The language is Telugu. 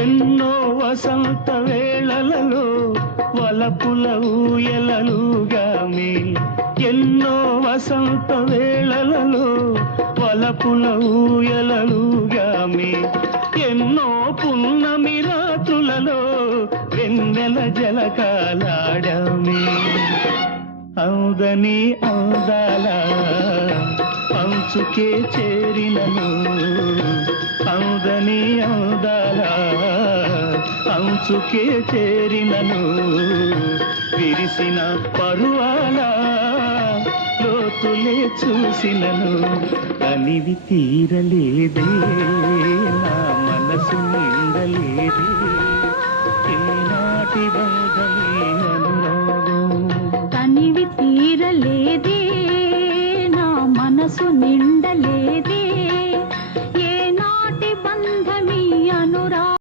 ఎన్నో వసంత వేళలలో వలపుల ఊయలలుగామే, ఎన్నో వసంత వేళలలో వలపుల ఊయలలుగామే, ఎన్నో పున్నమి రాత్రులలో వెన్నెల జలకాలాడామే. అవుదని అవుదాల అంచుకే చేరినను, అవుదని అవుదాల అంచుకే చేరినను, విరిసిన పరువాల లోతులే చూసినను, తనివి తీరలేదే నా మనసు నిండలేదే, ఏనాటి బంధమేనను